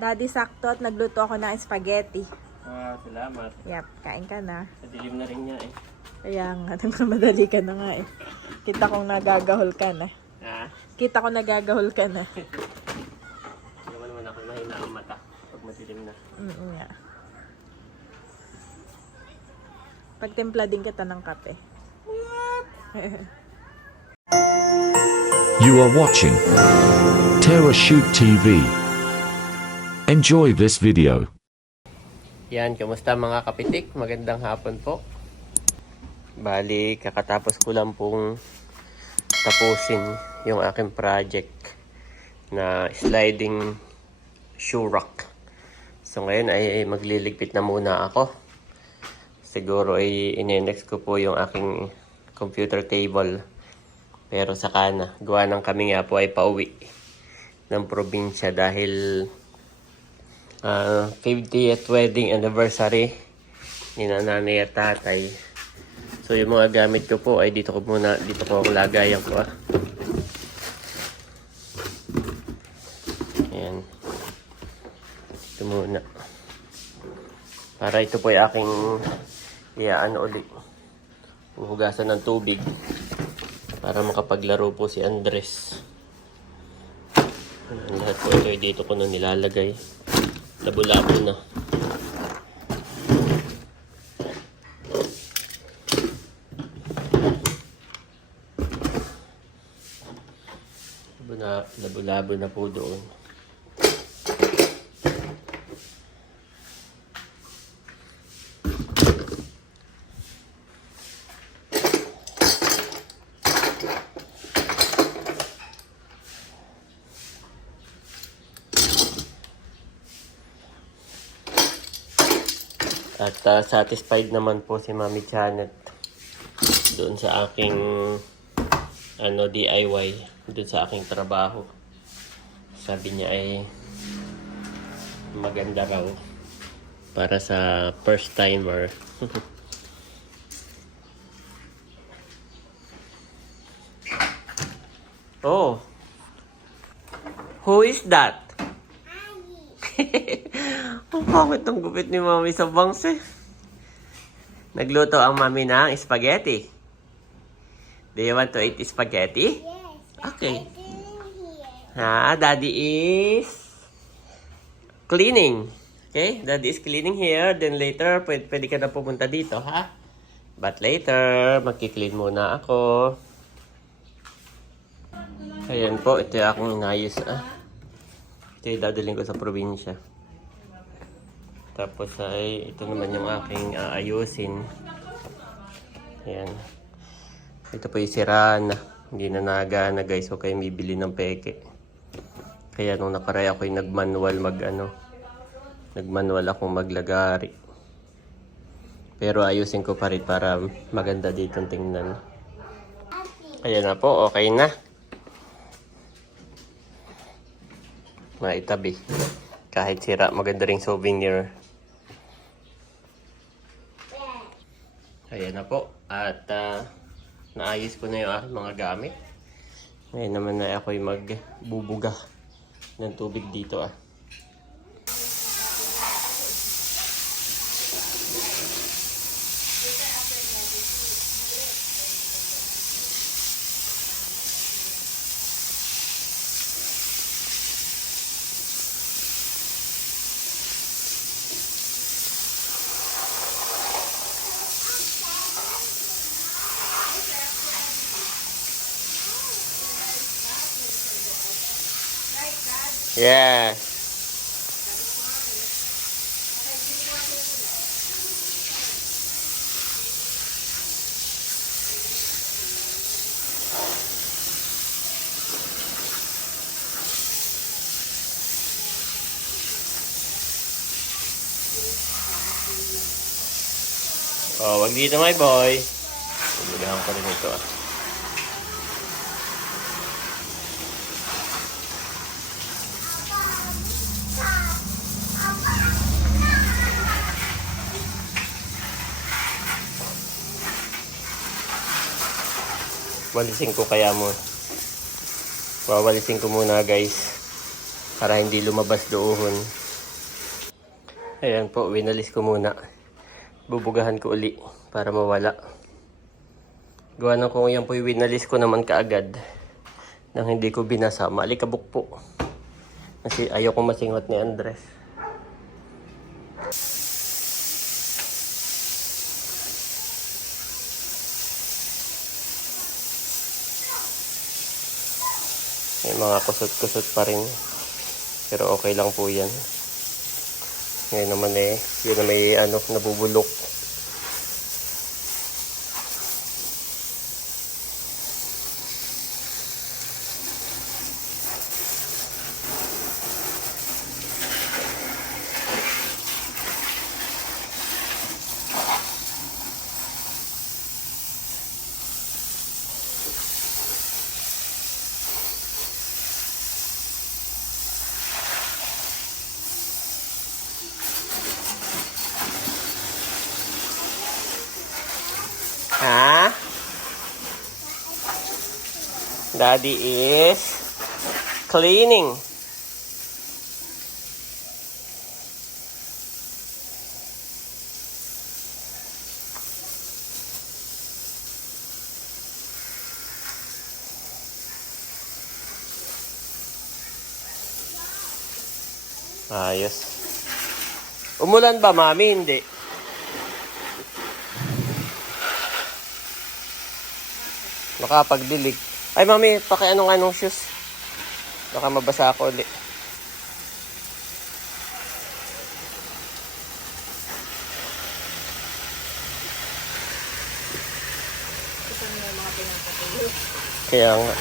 Daddy, sakto at nagluto ako ng spaghetti. Salamat. Yep, kain ka na. Nadilim na rin niya eh. Kaya nga, madali ka na nga eh. Kita kong nagagahol ka na. Ha? Kita ko nagagahol ka na. Hindi naman ako mahina ang mata pag madilim na. Nga. Pagtimpla din kita ng kape. You are watching Terra Shoot TV. Enjoy this video. Yan, kamusta mga kapitik? Magandang hapon po. Bali, kakatapos ko lang pong tapusin yung aking project na sliding shoe rack. So ngayon ay magliligpit na muna ako. Siguro ay inenext ko po yung aking computer table. Pero saka na, gawa ng kami nga po ay pauwi ng probinsya dahil 50th wedding anniversary ni nanay at tatay. So yung mga gamit ko po ay dito ko ako lagayan ko. Ayan. Ito muna. Para ito po ay aking iyaan ulit. Hugasan ng tubig para makapaglaro po si Andres. Ang lahat po ito ay dito ko na nilalagay. Labo-labo na. Labo-labo na po doon. At satisfied naman po si Mami Janet doon sa aking DIY, doon sa aking trabaho. Sabi niya ay maganda raw para sa first timer. Oh, who is that? Ang pangit ang gupit ni Mami sa bangs eh. Nagluto ang Mami ng spaghetti. Do you want to eat spaghetti? Yes. Okay. I'm Daddy is cleaning. Okay? Daddy is cleaning here. Then later, pwede ka na pumunta dito, ha? But later, magki-clean muna ako. Ayan po, ito yung akong inayos. Ito yung dadaling ko sa probinsya. Tapos ay, ito naman yung aking aayusin. Ayan. Ito po yung siraan na. Hindi na nagana guys. Huwag kayong bibili ng peke. Kaya nung nakaray ako yung nagmanual akong maglagari. Pero ayusin ko pa rin para maganda dito tingnan. Ayan na po. Okay na. Maitabi. Kahit sira, maganda ring souvenir. Ayan na po. At naayos ko na yung aking mga gamit. Ngayon naman na ako'y magbubuga ng tubig dito Yes. Oh, wag dito my boy. Pumilihan ko rin ito Walisin ko kaya mo. Wawalisin ko muna guys. Para hindi lumabas doon. Ayan po, winalis ko muna. Bubugahan ko uli para mawala. Gawa na kung yan po yung winalis ko naman kaagad nang hindi ko binasa. Maalikabok po. Kasi ayaw ko masingot ni Andres. May mga kusot-kusot pa rin. Pero okay lang po yan. Ngayon naman yun na may nabubulok. Ha? Daddy is cleaning. Ayos. Umulan ba, Mami? Hindi. Nakapagdilig. Ay, Mami, anong shoes. Baka mabasa ako ulit. Kaya nga.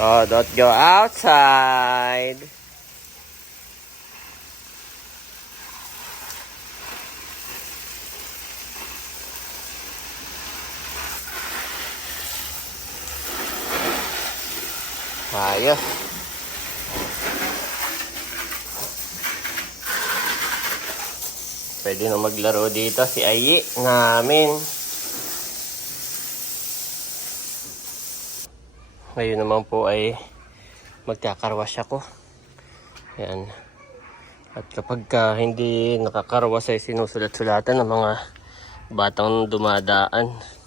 Oh, don't go outside. Ayos. Pwede na maglaro dito si Ayi namin. Ngayon naman po ay magkakarwash ako. Ayan. At kapag hindi nakakarwash ay sinusulat-sulatan ng mga batang dumadaan.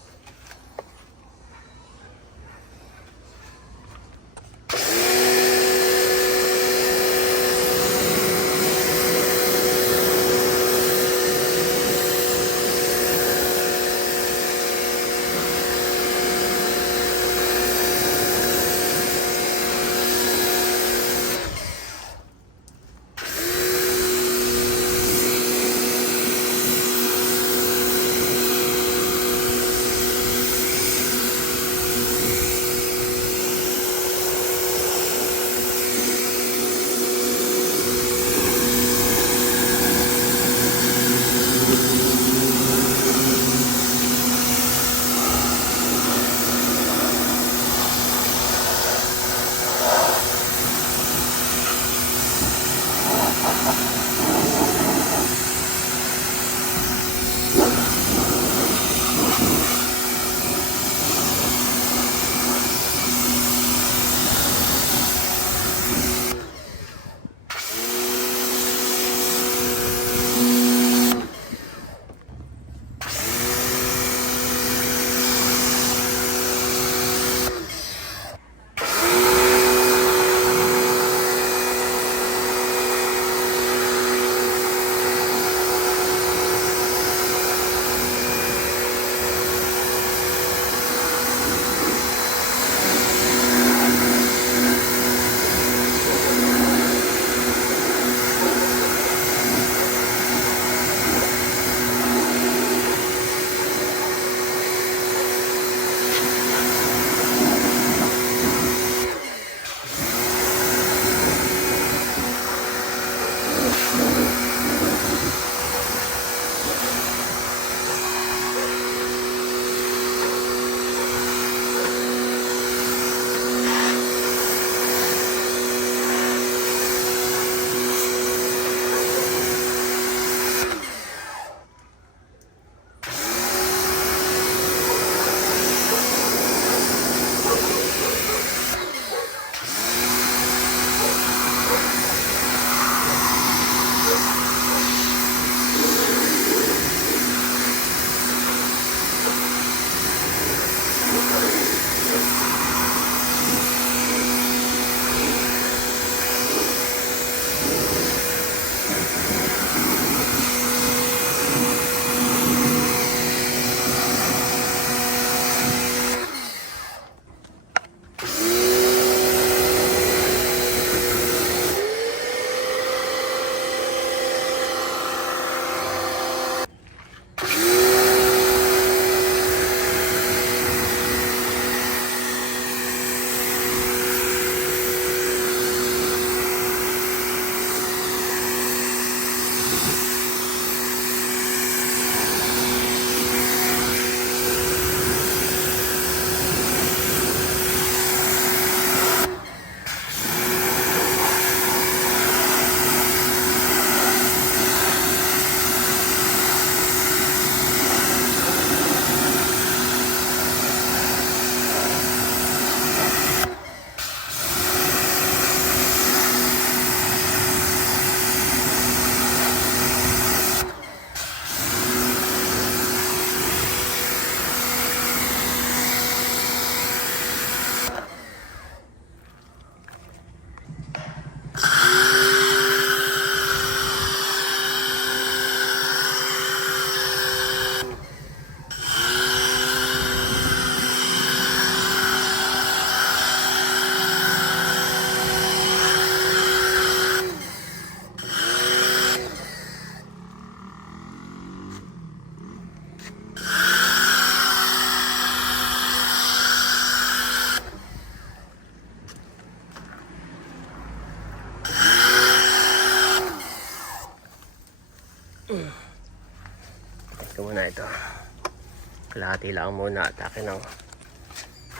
Kalahati lang muna at akin ang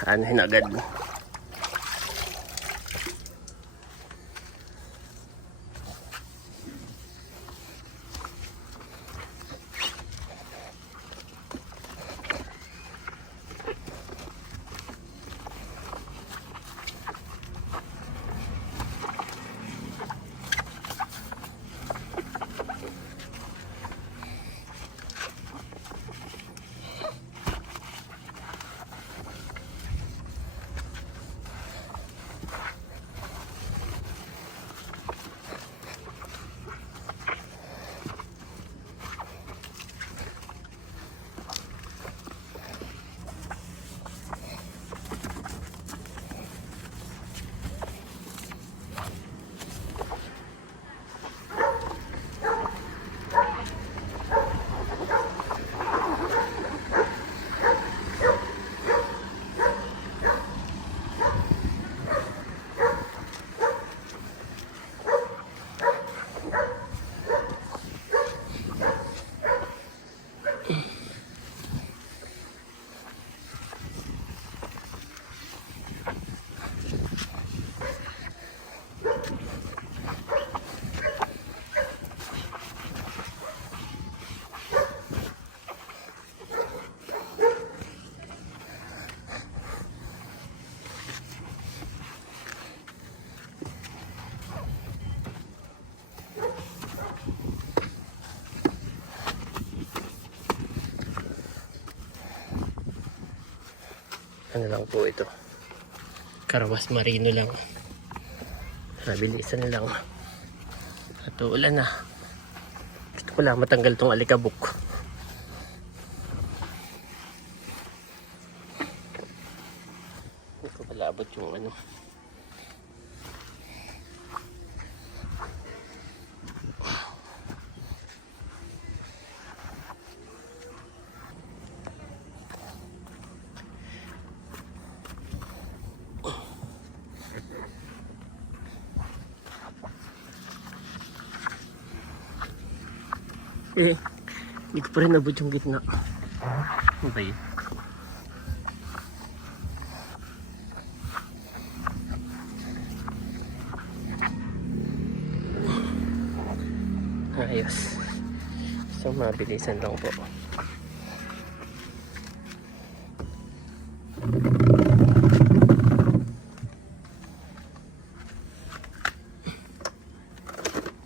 anuhin agad. Ano lang po ito, karawas marino lang, nabilisan lang at ulan na. Gusto ko lang matanggal tong alikabok. Hindi ko pala abot yung ano. Hindi ko pa rin nabot yung gitna. Ano ba yun? Ayos. So mabilisan lang po.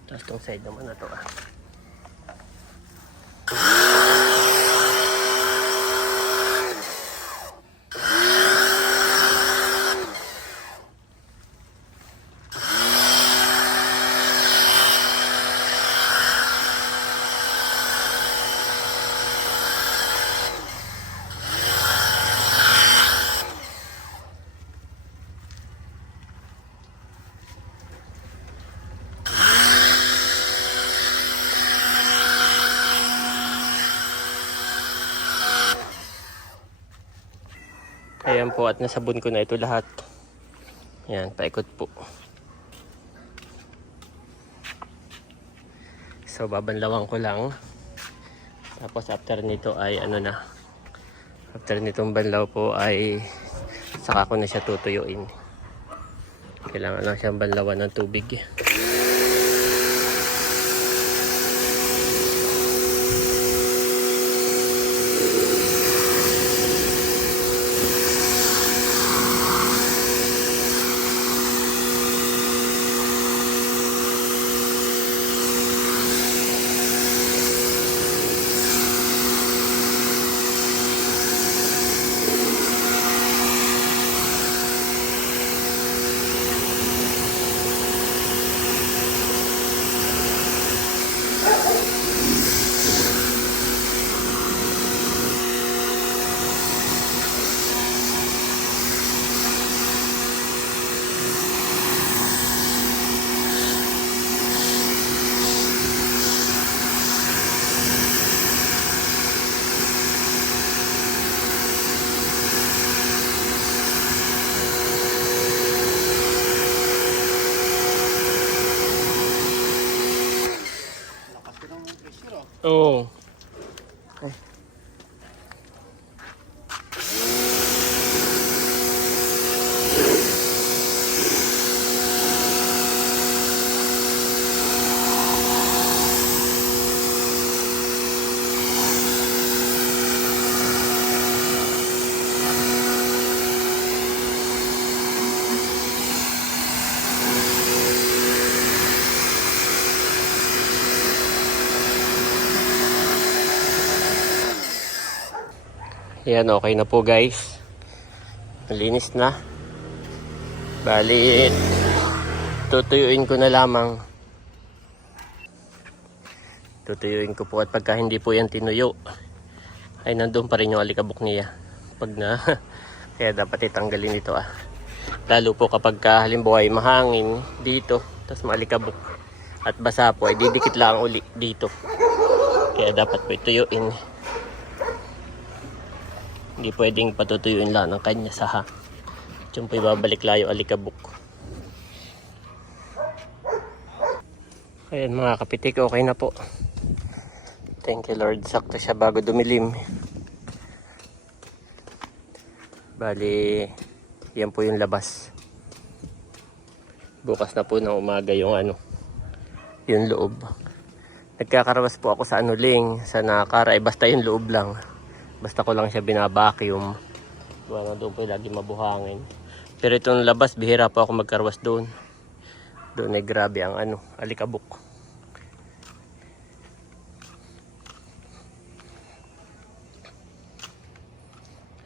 Tapos tong side naman na to Ayan po, at nasabon ko na ito lahat. Ayan, paikot po. So babanlawan ko lang. Tapos after nito ay ano na. After nitong banlaw po ay saka ko na siya tutuyuin. Kailangan lang siyang banlawan ng tubig. Oo. Ay. Ayan, okay na po guys. Malinis na. Bali, tutuyuin ko na lamang. Tutuyuin ko po at pagka hindi po yan tinuyo, ay nandun pa rin yung alikabok niya. Pag na, kaya dapat itanggalin ito Lalo po kapag halimbawa ay mahangin dito, tapos maalikabok at basa po, ay didikit lang uli dito. Kaya dapat po ituyuin. Hindi pwedeng patutuyuin lang ng kanya saha. Diyan po ibabalik layo alikabok. Ayan mga kapitik, okay na po. Thank you Lord, sakto siya bago dumilim. Bali, yan po yung labas. Bukas na po ng umaga yung yung loob. Nagkakarawas po ako sa sa nakara, basta yung loob lang. Basta ko lang siya binabacuum. Wala doon po lagi mabuhangin. Pero itong labas, bihira po ako magkarawas doon. Doon ay grabe ang alikabok.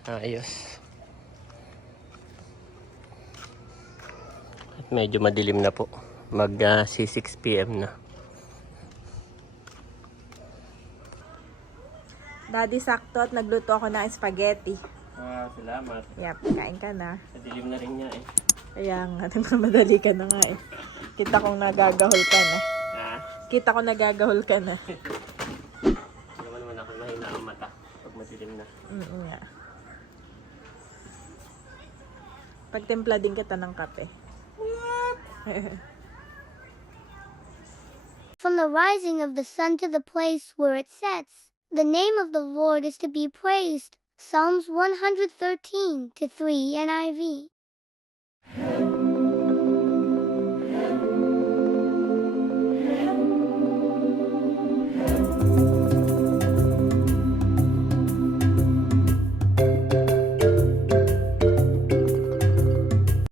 Ayos. At medyo madilim na po. Mag 6 PM na. Daddy, sakto at nagluto ako ng spaghetti. Salamat. Yep, kain ka na. Madilim na rin niya Kaya nga, madali ka na nga Kita kong nagagahol ka na. Kita ko nagagahol ka na. Naman ako mahina ang mata pag madilim na. Nga. Pagtimpla din kita ng kape. From the rising of the sun to the place where it sets, the name of the Lord is to be praised. Psalms 113-3 NIV.